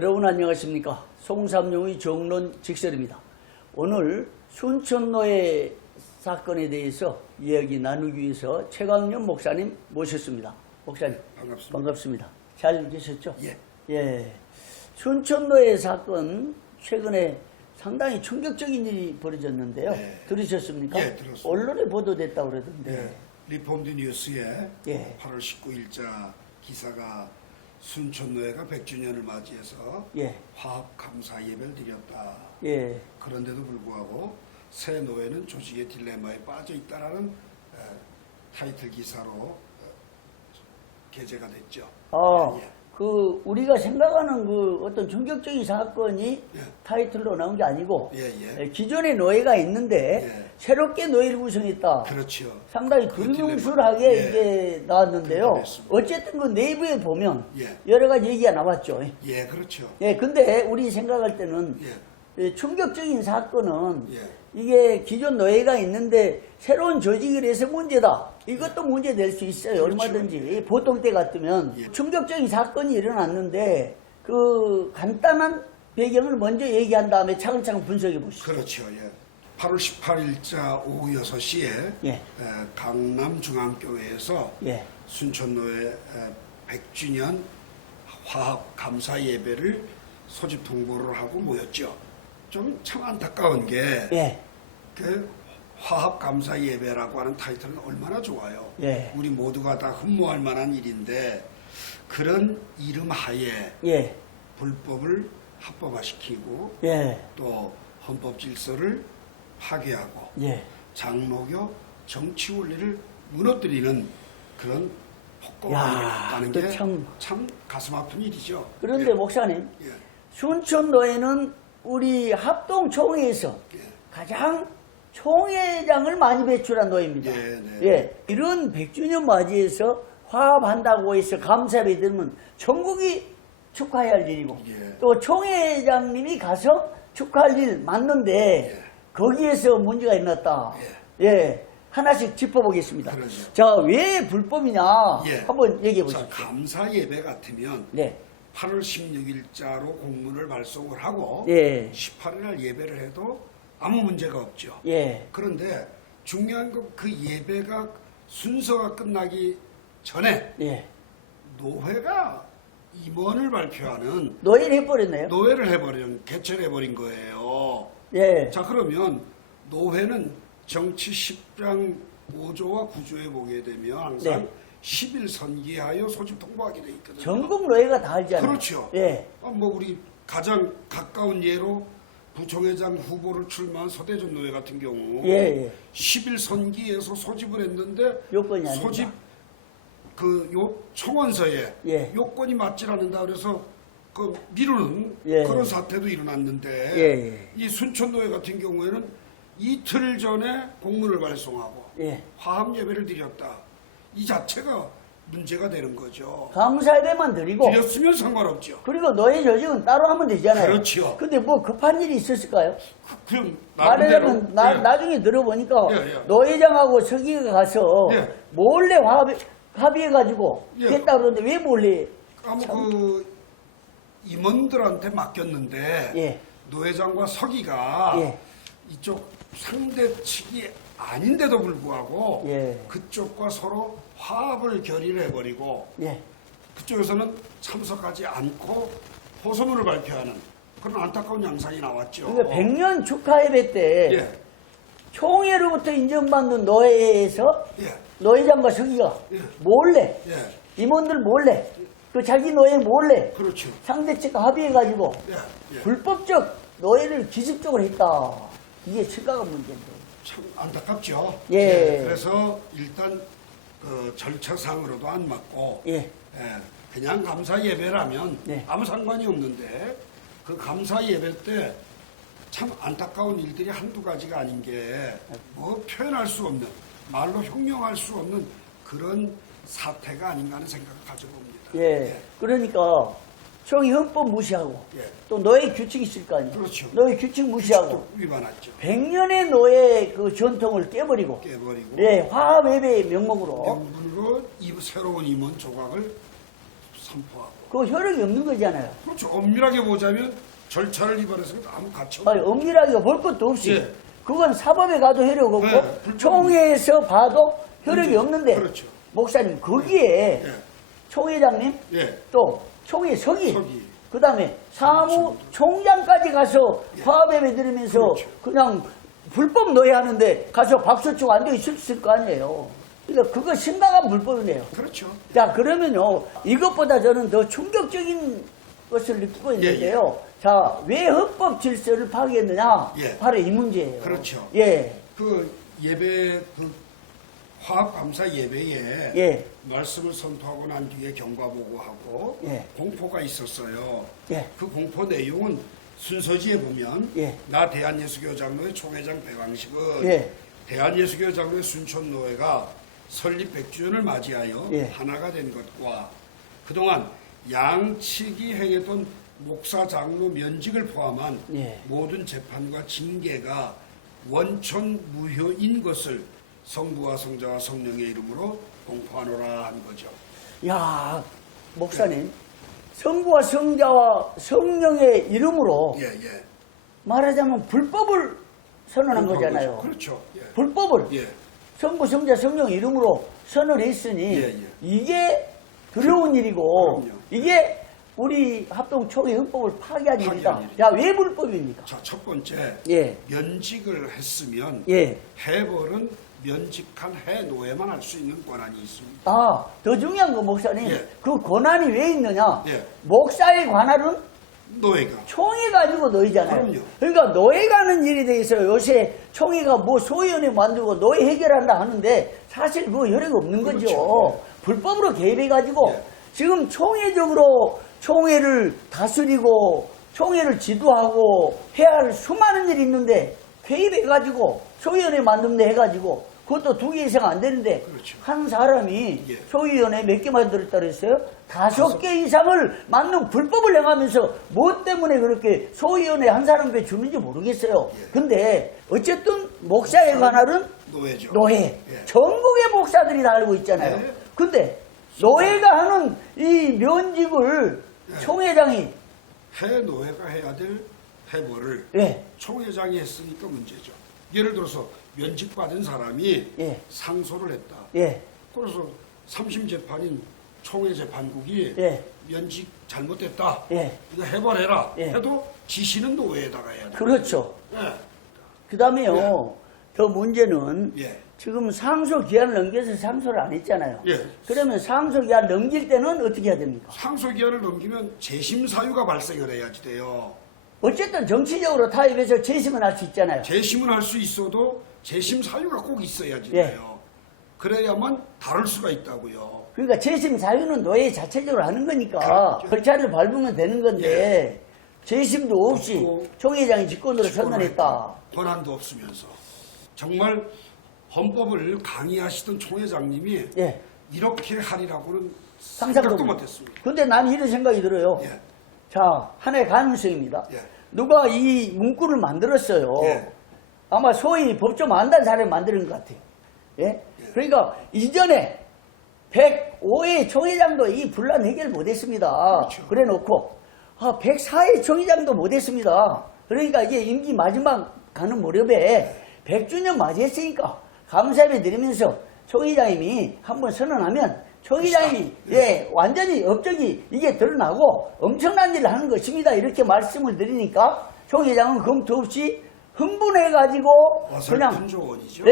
여러분 안녕하십니까. 송삼룡의 정론 직설입니다. 오늘 순천노예 사건에 대해서 이야기 나누기 위해서 최광년 목사님 모셨습니다. 목사님 반갑습니다. 잘 계셨죠? 예. 순천노예 사건 최근에 상당히 충격적인 일이 벌어졌는데요. 네. 들으셨습니까? 예, 들었습니다. 언론에 보도됐다고 그러던데. 네. 리폼드 뉴스에 예. 8월 19일자 기사가 순천노예가 100주년을 맞이해서 예. 화합 감사 예배를 드렸다. 예. 그런데도 불구하고 새 노예는 조직의 딜레마에 빠져 있다라는 타이틀 기사로 게재가 됐죠. 예. 우리가 생각하는 그 어떤 충격적인 사건이 예. 타이틀로 나온 게 아니고, 예. 기존에 노예가 있는데, 예. 새롭게 노예를 구성했다. 그렇죠. 상당히 그 불명술하게 딜레마. 이게 나왔는데요. 그렇게 됐습니다. 어쨌든 그 내부에 보면, 예. 여러 가지 얘기가 나왔죠. 예, 그렇죠. 예, 근데 우리 생각할 때는, 예. 충격적인 사건은, 예. 이게 기존 노예가 있는데 새로운 조직을 해서 문제다. 이것도 문제 될 수 있어요. 그렇죠. 얼마든지. 보통 때 같으면 예. 충격적인 사건이 일어났는데 그 간단한 배경을 먼저 얘기한 다음에 차근차근 분석해 보시죠. 그렇죠. 예. 8월 18일자 오후 6시에 예. 강남중앙교회에서 예. 순천노예 100주년 화합 감사 예배를 소집 통보를 하고 모였죠. 좀 참 안타까운 게 예. 그 화합 감사 예배라고 하는 타이틀은 얼마나 좋아요. 예. 우리 모두가 다 흠모할 만한 일인데 그런 이름 하에 예. 불법을 합법화시키고 예. 또 헌법 질서를 파괴하고 예. 장로교 정치 원리를 무너뜨리는 그런 폭거가 야, 일어났다는 또 게 참- 참 가슴 아픈 일이죠. 그런데 예. 목사님, 예. 순천노예는 우리 합동총회에서 예. 가장 총회장을 많이 배출한 노예입니다. 네. 이런 100주년 맞이해서 화합한다고 해서 감사를 들으면 전국이 축하해야 할 일이고 예. 또 총회장님이 가서 축하할 일 맞는데 예. 거기에서 문제가 일어났다. 예. 하나씩 짚어보겠습니다. 그러죠. 자, 왜 불법이냐 예. 한번 얘기해 보시죠. 자, 감사 예배 같으면 네. 8월 16일자로 공문을 발송을 하고 예. 18일 날 예배를 해도 아무 문제가 없죠. 예. 그런데 중요한 건 그 예배가 순서가 끝나기 전에 예. 노회가 임원을 발표하는 노예를 해버렸네요. 노회를 개최를 해버린 거예요. 예. 자, 그러면 노회는 정치 10장 5조와 9조에 보게 되면 항상 네. 10일 선기하여 소집 통보하게 돼 있거든요. 전국 노예가 다 알잖아요. 그렇죠. 예. 뭐 우리 가장 가까운 예로 부총회장 후보를 출마한 서대전 노예 같은 경우 예. 10일 선기에서 소집을 했는데 요건이 아니다. 소집 요 청원서에 예. 요건이 맞질 않는다 그래서 그 미루는 예. 그런 사태도 일어났는데 예. 이 순천노예 같은 경우에는 이틀 전에 공문을 발송하고 예. 화합 예배를 드렸다. 이 자체가 문제가 되는 거죠. 감사예배만 드리고 드렸으면 상관없죠. 그리고 노예 조직은 따로 하면 되잖아요. 그렇죠. 근데 뭐 급한 일이 있었을까요? 그럼 말하자면 나름대로 나중에 들어보니까 예. 노예장하고 서기가 가서 예. 몰래 합의해가지고 예. 했다 그러는데 왜 몰래? 그 임원들한테 맡겼는데 예. 노회장과 서기가 예. 이쪽 상대 측이 아닌데도 불구하고 예. 그쪽과 서로 화합을 결의를 해버리고 예. 그쪽에서는 참석하지 않고 호소문을 발표하는 그런 안타까운 양상이 나왔죠. 그러니까 100년 축하예배 때 예. 총회로부터 인정받는 노예에서 예. 노예장과 서기가 예. 몰래 예. 임원들 몰래 그 자기 노예 몰래 그렇죠. 상대 측과 합의해가지고 예. 불법적 노예를 기습적으로 했다. 이게 심각한 문제인데. 참 안타깝죠. 예. 그래서 일단 그 절차상으로도 안 맞고 예. 그냥 감사 예배라면 네. 아무 상관이 없는데 그 감사 예배 때 참 안타까운 일들이 한두 가지가 아닌 게 뭐 표현할 수 없는 말로 형용할 수 없는 그런 사태가 아닌가 하는 생각을 가져봅니다. 예. 그러니까 총이 헌법 무시하고 예. 또 노예 규칙이 있을 거 아니에요. 그렇죠. 노예 규칙 무시하고 또 위반했죠. 100년의 노예 그 전통을 깨버리고 깨버리고 예, 화합예배의 명목으로 명분으로 새로운 임원 조각을 선포하고 그 효력이 없는 거잖아요. 그렇죠. 엄밀하게 보자면 절차를 위반해서 아무 가치 아니, 없는. 엄밀하게 볼 것도 없이 예. 그건 사법에 가도 효력 없고 네, 총회에서 봐도 효력이 문제. 없는데 그렇죠. 목사님 거기에 예. 총회장님 예. 또 총회 서기, 서기. 그다음에 사무총장까지 가서 화합에 들으면서 그렇죠. 그냥 불법 노예하는데 가서 박수 치고 앉아 있을 거 아니에요. 그러니까 그거 심각한 불법이네요. 그렇죠. 자, 그러면요, 이것보다 저는 더 충격적인 것을 느끼고 있는데요. 자, 왜 헌법 질서를 파괴했느냐? 예. 바로 이 문제예요. 그렇죠. 예, 그 예배 화합감사 예배에 예, 말씀을 선포하고 난 뒤에 경과보고하고 예. 공포가 있었어요. 예. 그 공포 내용은 순서지에 보면 예. 나 대한예수교 장로회 총회장 배광식은 예. 대한예수교 장로회 순천노회가 설립 100주년을 맞이하여 예. 하나가 된 것과 그동안 양측이 행했던 목사 장로 면직을 포함한 예. 모든 재판과 징계가 원천 무효인 것을 성부와 성자와 성령의 이름으로 공포하노라 한 거죠. 야, 목사님, 성부와 성자와 성령의 이름으로 예, 예. 말하자면 불법을 선언한 공포한 거잖아요. 거죠. 그렇죠. 예. 불법을 예. 성부, 성자, 성령 이름으로 선언했으니 예, 예. 이게 두려운 일이고 그럼요. 이게 우리 합동총회 헌법을 파괴한 일이다. 파괴한 일이죠. 자, 왜 불법입니까? 자, 첫 번째 예, 면직을 했으면 예. 해벌은 면직한 해노예만 할 수 있는 권한이 있습니다. 아, 더 중요한 건 목사님, 예. 그 권한이 왜 있느냐? 예. 목사의 관할은 노예가 총회 가지고 노예잖아요. 그럼요. 그러니까 노예 가는 일에 대해서 요새 총회가 뭐 소위원회 만들고 노예 해결한다 하는데 사실 그 효력이 없는 거죠. 그렇죠. 불법으로 개입해가지고 예. 지금 총회적으로 총회를 다스리고 총회를 지도하고 해야 할 수많은 일이 있는데 개입해가지고 소위원회 만든데 해가지고 그것도 2개 이상 안 되는데 그렇죠. 한 사람이 예. 소위원회 몇 개 만들었다 그랬어요? 5개 이상을 맞는 불법을 행하면서 뭐 때문에 그렇게 소위원회 한 사람께 주는지 모르겠어요. 예. 근데 어쨌든 목사의 관할은 노예죠. 노예. 예. 전국의 목사들이 다 알고 있잖아요. 예. 근데 노예가 하는 이 면직을 예. 총회장이 해노예가 해야 될 해벌을 예. 총회장이 했으니까 문제죠. 예를 들어서 면직받은 사람이 예. 상소를 했다. 예. 그래서 3심 재판인 총회 재판국이 예. 면직 잘못됐다. 예. 이거 해벌해라. 예. 해도 지시는 노예에다가 해야 돼. 그렇죠. 예. 그 다음에요. 더 문제는 예. 지금 상소 기한을 넘겨서 상소를 안 했잖아요. 예. 그러면 상소 기한 넘길 때는 어떻게 해야 됩니까? 상소 기한을 넘기면 재심 사유가 발생을 해야지 돼요. 어쨌든 정치적으로 타협해서 재심을 할 수 있잖아요. 재심은 할 수 있어도 재심 사유가 꼭 있어야지 예. 돼요. 그래야만 다룰 수가 있다고요. 그러니까 재심 사유는 노예 자체적으로 하는 거니까 그렇죠. 절차를 밟으면 되는 건데 재심도 없이 없고 총회장이 직권으로 선언했다. 권한도 없으면서 정말 헌법을 강의하시던 총회장님이 예. 이렇게 하리라고는 상상도 생각도 못- 못했습니다. 근데 난 이런 생각이 들어요. 예. 자, 하나의 가능성입니다. 예. 누가 이 문구를 만들었어요. 예. 아마 소위 법좀 안다는 사람이 만드는 것 같아요. 예? 그러니까 이전에 105회 총회장도 이 분란 해결 못했습니다. 그렇죠. 그래 놓고 104회 총회장도 못했습니다. 그러니까 이게 임기 마지막 가는 무렵에 100주년 맞이했으니까 감사합에 드리면서 총회장님이 한번 선언하면 총회장님이 완전히 업적이 이게 드러나고 엄청난 일을 하는 것입니다. 이렇게 말씀을 드리니까 총회장은 검토 없이 흥분해가지고 그냥 어설픈 조언이죠.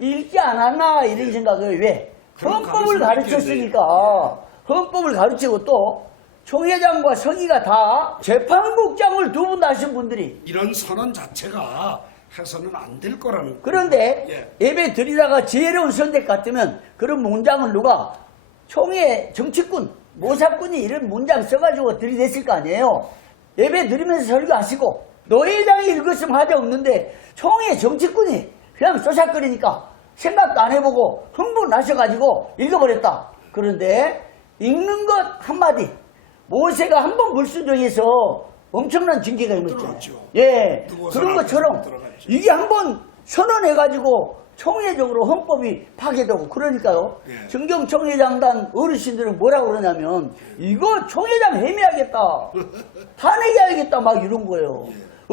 읽지 않았나 이런 생각을 왜 그런 헌법을 가능성이 가르쳤으니까 있겠네. 헌법을 가르치고 또 총회장과 서기가 다 재판국장을 2분 하신 분들이 이런 선언 자체가 해서는 안 될 거라는 그런데 예. 예배 드리다가 지혜로운 선택 같으면 그런 문장을 누가 총회 정치꾼 모사꾼이 이런 문장 써가지고 들이댔을 거 아니에요. 예배 드리면서 설교하시고 노회장이 읽었으면 하자 없는데 총회 정치꾼이 그냥 쏘삭거리니까 생각도 안 해보고 흥분 나셔가지고 읽어버렸다. 그런데 읽는 것 한마디 모세가 한 번 물수정해서 엄청난 징계가 임했잖아요. 들어갔죠. 예, 누구 그런 사람 것처럼 앞에서 들어갔죠. 이게 한 번 선언해가지고 총회적으로 헌법이 파괴되고 그러니까요. 예. 정경총회장단 어르신들은 뭐라고 그러냐면 이거 총회장 해매하겠다. 탄핵해야겠다 막 이런 거예요.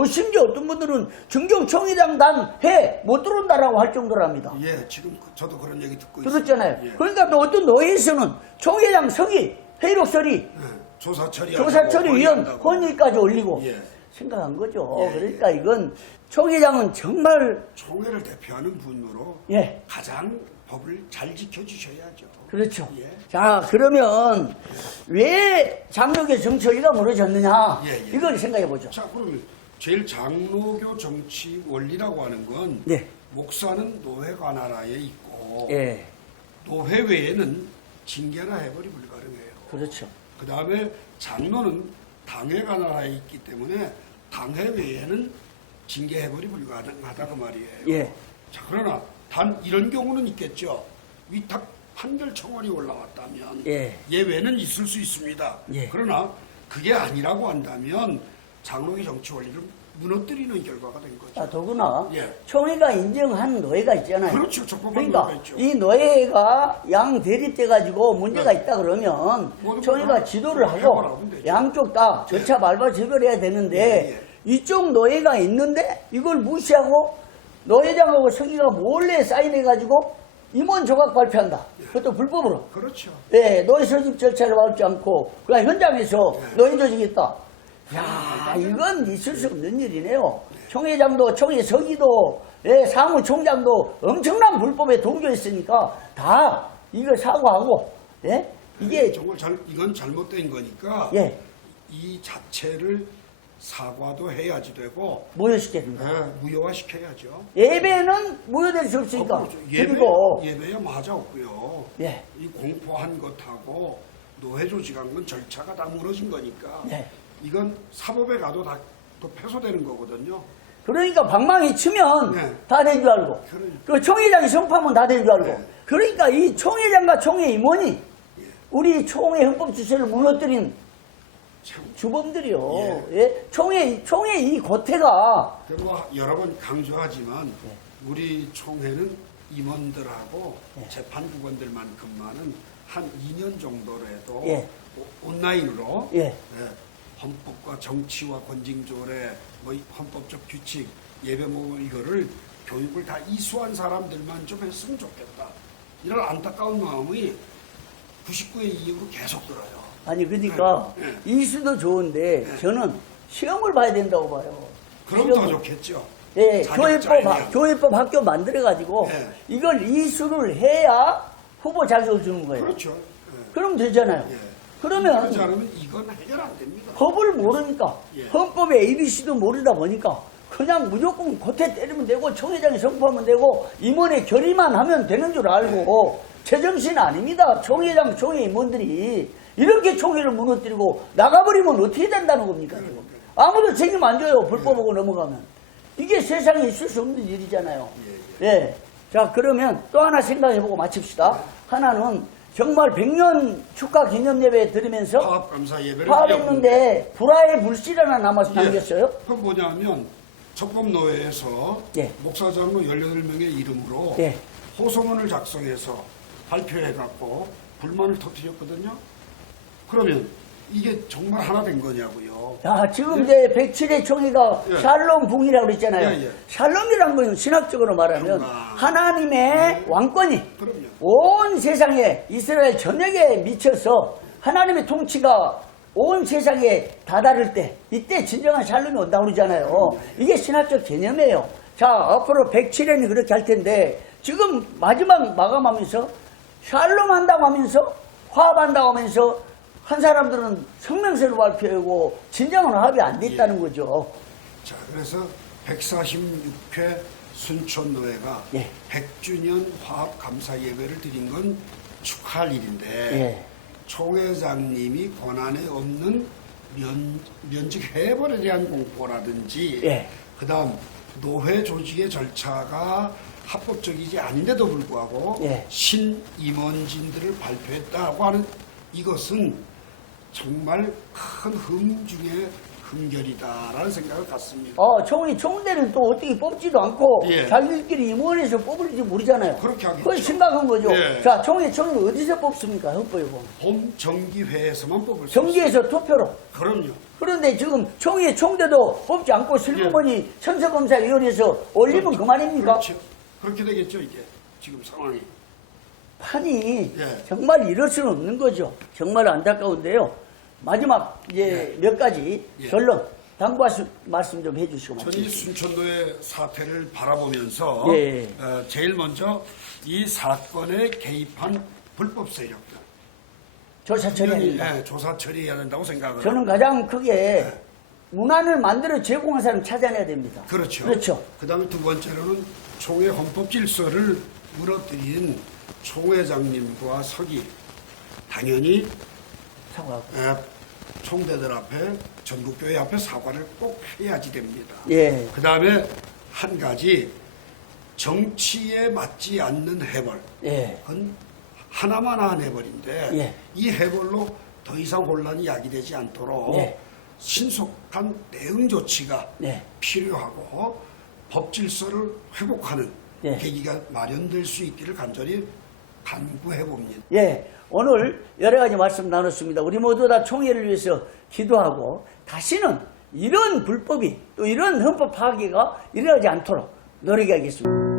심지어 어떤 분들은 정경총회장단 해 못 들어온다라고 할 정도랍니다. 예, 지금 저도 그런 얘기 듣고 있어요. 들었잖아요. 예. 그러니까 또 어떤 노예에서는 총회장 성의, 회의록 처리, 예, 조사 처리 조사처리위원 헌의까지 올리고 예. 생각한 거죠. 예, 그러니까 이건 총회장은 정말 총회를 대표하는 분으로 예. 가장 법을 잘 지켜주셔야죠. 그렇죠. 예. 자, 그러면 왜 장로교 정치가 무너졌느냐? 예, 예. 이걸 생각해 보죠. 자, 그럼 제일 장로교 정치 원리라고 하는 건 네. 목사는 노회 관할하에 있고 예. 노회 외에는 징계나 해벌이 불가능해요. 그렇죠. 그 다음에 장로는 당회 관할하에 있기 때문에 당회 외에는 징계 해벌이 불가능하다 그 말이에요. 예. 자, 그러나 단 이런 경우는 있겠죠. 위탁 판결 청원이 올라왔다면 예. 예외는 있을 수 있습니다. 예. 그러나 그게 아니라고 한다면 장로교 정치 원리를 무너뜨리는 결과가 된 거죠. 자, 더구나 예. 총회가 인정한 노예가 있잖아요. 그렇죠. 적법한 그러니까 노예가 있죠. 이 노예가 양 대립돼 가지고 문제가 네. 있다 그러면 모두 총회가 다 지도를 해결하면 하고 되죠. 양쪽 다 절차 말발 제거해야 되는데 예, 예. 이쪽 노예가 있는데 이걸 무시하고 노예장하고 성의가 몰래 사인해 가지고 임원 조각 발표한다. 그것도 불법으로. 그렇죠. 예, 노예 소집 절차를 밟지 않고 그냥 현장에서 네. 노예 조직했다. 야, 이건 있을 수 없는 일이네요. 총회장도 총회 서기도 예, 사무총장도 엄청난 불법에 동조했으니까 다 이거 사과하고 예? 이게 정말 이건 잘못된 거니까 예, 이 자체를 사과도 해야지 되고 무효시켜야 된다. 무효화시켜야죠. 예배는 무효될 수 없으니까. 그렇죠. 그리고 예배야 맞아 없고요. 예, 이 공포한 것하고 노회 조직한 건 절차가 다 무너진 거니까 예. 이건 사법에 가도 다 또 패소되는 거거든요. 그러니까 방망이 치면 네. 다 된 줄 알고 그러니까. 그 총회장이 선포하면 다 된 줄 알고 네. 그러니까 이 총회장과 총회 임원이 우리 총회 헌법 질서를 무너뜨린 참. 주범들이요. 예. 총회 이 고태가 그리고 여러 번 강조하지만 우리 총회는 임원들하고 재판국원들만큼만은 한 2년 정도라도 예. 온라인으로 예. 헌법과 정치와 권징조례, 뭐 헌법적 규칙, 예배 뭐 이거를 교육을 다 이수한 사람들만 좀 했으면 좋겠다. 이런 안타까운 마음이 99회 이후로 계속 들어요. 아니 그러니까 네. 이수도 좋은데 저는 시험을 봐야 된다고 봐요. 그럼 시험을. 더 좋겠죠. 예, 자격자에는. 교회법 학교 만들어 가지고 네. 이걸 이수를 해야 후보 자격을 주는 거예요. 그렇죠. 그럼 되잖아요. 예. 그러면 그렇지 않으면 이건 해결 안 됩니다. 법을 모르니까 예. 헌법의 ABC도 모르다 보니까 그냥 무조건 고태 때리면 되고 총회장이 선포하면 되고 임원의 결의만 하면 되는 줄 알고 제정신 아닙니다. 총회장, 총회 임원들이 이렇게 총회를 무너뜨리고 나가버리면 어떻게 된다는 겁니까? 지금? 아무도 책임 안 져요. 불법하고 넘어가면. 이게 세상에 있을 수 없는 일이잖아요. 예. 자, 그러면 또 하나 생각해보고 마칩시다. 하나는 정말 100년 축하 기념 예배 드리면서 파업감사 예배를 파업했는데 불화의 불씨 하나 남아서 남겼어요. 그건 뭐냐면 척법노회에서 예. 목사장로 18명의 이름으로 예. 호소문을 작성해서 발표해갖고 불만을 터뜨렸거든요. 그러면 이게 정말 하나 된 거냐고요. 자, 지금 이제 107회 총회가 예. 샬롬 붕이라고 그랬잖아요. 예, 예. 샬롬이라는 건 신학적으로 말하면 평강. 하나님의 왕권이 그럼요. 온 세상에 이스라엘 전역에 미쳐서 하나님의 통치가 온 세상에 다다를 때 이때 진정한 샬롬이 온다고 그러잖아요. 이게 신학적 개념이에요. 자, 앞으로 107회는 그렇게 할 텐데 지금 마지막 마감하면서 샬롬 한다고 하면서 화합한다고 하면서 한 사람들은 성명서를 발표하고 진정한 화합이 안 됐다는 거죠. 자, 그래서 146회 순천노회가 예. 100주년 화합 감사 예배를 드린 건 축하할 일인데 예. 총회장님이 권한에 없는 면직 해벌에 대한 공포라든지 예. 그다음 노회 조직의 절차가 합법적이지 아닌데도 불구하고 예. 신임원진들을 발표했다고 하는 이것은 정말 큰 흠 중에 금결이다라는 생각을 갖습니다. 총대는 또 어떻게 뽑지도 않고 예. 자기들끼리 임원에서 뽑을지 모르잖아요. 그렇게 하겠죠. 그건 심각한 거죠. 예. 자, 총회는 어디서 뽑습니까? 헌법에 보면. 본 정기회에서만 뽑을 수 정기에서 투표로. 그럼요. 그런데 지금 총대도 뽑지 않고 실무본이 선거검사위원회에서 올리면 그만입니까? 그렇죠. 그렇게 되겠죠, 이게. 지금 상황이. 판이 예. 정말 이럴 수는 없는 거죠. 정말 안타까운데요. 마지막 이제 몇 가지 예. 결론 당부할 말씀 좀 해주시고 저는 이 말씀드립니다. 순천도의 사태를 바라보면서 예. 제일 먼저 이 사건에 개입한 불법 세력들 조사 처리합니다. 조사 처리해야 된다고 생각을 저는 합니다. 가장 크게 문안을 만들어 제공한 사람 찾아내야 됩니다. 그렇죠. 그렇죠. 그다음에 두 번째로는 총회 헌법 질서를 무너뜨린 총회장님과 서기 당연히 사과하고. 총대들 앞에 전국교회 앞에 사과를 꼭 해야지 됩니다. 예. 그다음에 한 가지 정치에 맞지 않는 해벌. 예. 그건 하나만 해벌인데 예. 이 해벌로 더 이상 혼란이 야기되지 않도록 예. 신속한 대응 조치가 예. 필요하고 법 질서를 회복하는 예. 계기가 마련될 수 있기를 간절히 간구해 봅니다. 예. 오늘 여러 가지 말씀 나눴습니다. 우리 모두 다 총회를 위해서 기도하고 다시는 이런 불법이 또 이런 헌법 파괴가 일어나지 않도록 노력하겠습니다.